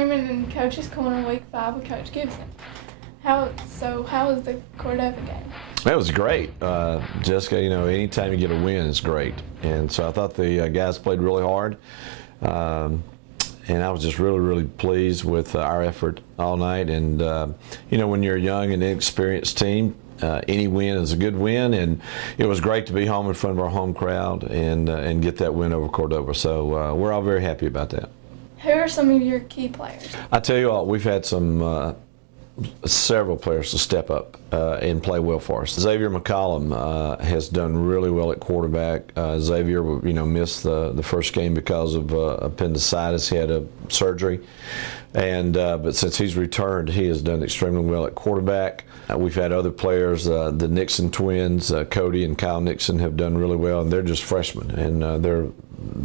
Freeman and Coach's Corner Week 5 with Coach Gibson. How was the Cordova game? It was great. Jessica, anytime you get a win is great. And so I thought the guys played really hard. And I was just really, really pleased with our effort all night. And, when you're a young and inexperienced team, any win is a good win. And it was great to be home in front of our home crowd and get that win over Cordova. So we're all very happy about that. Who are some of your key players? I tell you what, we've had several players to step up and play well for us. Xavier McCollum has done really well at quarterback. Xavier, missed the first game because of appendicitis. He had a surgery, and but since he's returned, he has done extremely well at quarterback. We've had other players. The Nixon twins, Cody and Kyle Nixon, have done really well, and they're just freshmen, and they're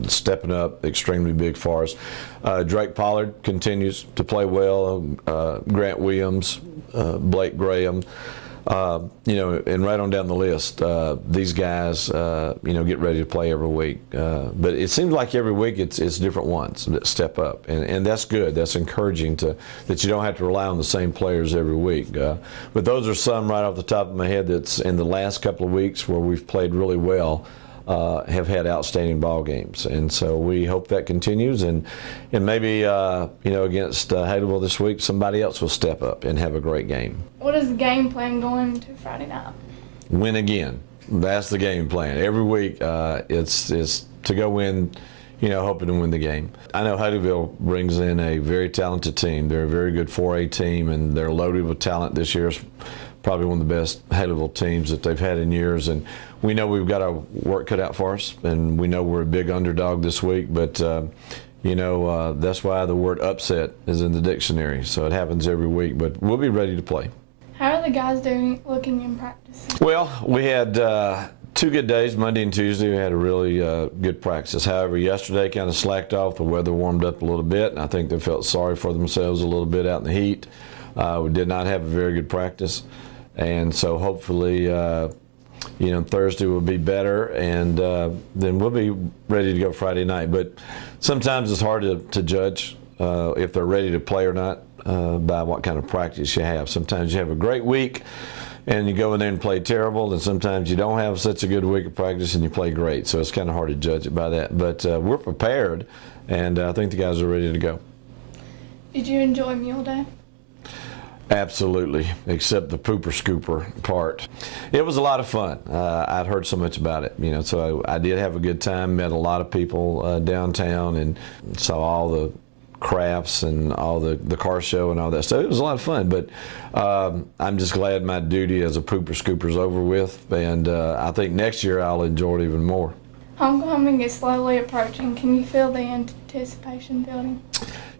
stepping up extremely big for us. Drake Pollard continues to play well. Grant Williams, Blake Graham, and right on down the list. These guys, get ready to play every week. But it seems like every week it's different ones that step up, and that's good. That's encouraging that you don't have to rely on the same players every week. But those are some right off the top of my head that's in the last couple of weeks where we've played really well. Have had outstanding ball games, and so we hope that continues, and maybe against Haleyville this week, somebody else will step up and have a great game. What is the game plan going to Friday night? Win again. That's the game plan. Every week, it's to go win, hoping to win the game. I know Haleyville brings in a very talented team. They're a very good 4A team, and they're loaded with talent this year. Probably one of the best Haleyville teams that they've had in years, and we know we've got our work cut out for us, and we know we're a big underdog this week, but that's why the word upset is in the dictionary, so it happens every week, but we'll be ready to play. How are the guys looking in practice? Well, we had 2 good days, Monday and Tuesday. We had a really good practice. However, yesterday kind of slacked off. The weather warmed up a little bit, and I think they felt sorry for themselves a little bit out in the heat. We did not have a very good practice. And so hopefully, Thursday will be better, and then we'll be ready to go Friday night. But sometimes it's hard to judge if they're ready to play or not by what kind of practice you have. Sometimes you have a great week and you go in there and play terrible, and sometimes you don't have such a good week of practice and you play great. So it's kind of hard to judge it by that. But we're prepared, and I think the guys are ready to go. Did you enjoy Mule Day? Absolutely, except the pooper scooper part. It was a lot of fun. I'd heard so much about it, so I did have a good time, met a lot of people downtown, and saw all the crafts and all the car show and all that stuff. It was a lot of fun, but I'm just glad my duty as a pooper scooper is over with, and I think next year I'll enjoy it even more. Homecoming is slowly approaching. Can you feel the anticipation building?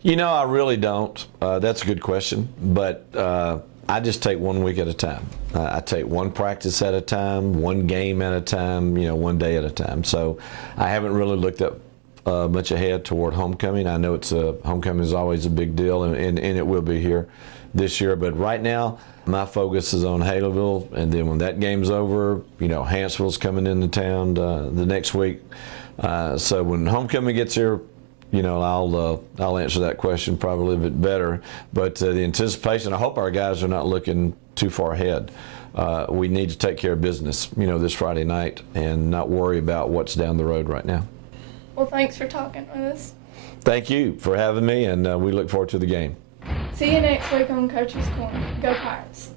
I really don't. That's a good question, but I just take one week at a time. I take one practice at a time, one game at a time, one day at a time. So I haven't really looked up much ahead toward homecoming. I know homecoming is always a big deal, and it will be here this year. But right now, my focus is on Haleyville, and then when that game's over, Hanceville's coming into town the next week. So when homecoming gets here, I'll answer that question probably a bit better. But the anticipation, I hope our guys are not looking too far ahead. We need to take care of business, this Friday night, and not worry about what's down the road right now. Well, thanks for talking with us. Thank you for having me, and we look forward to the game. See you next week on Coach's Corner. Go Pirates.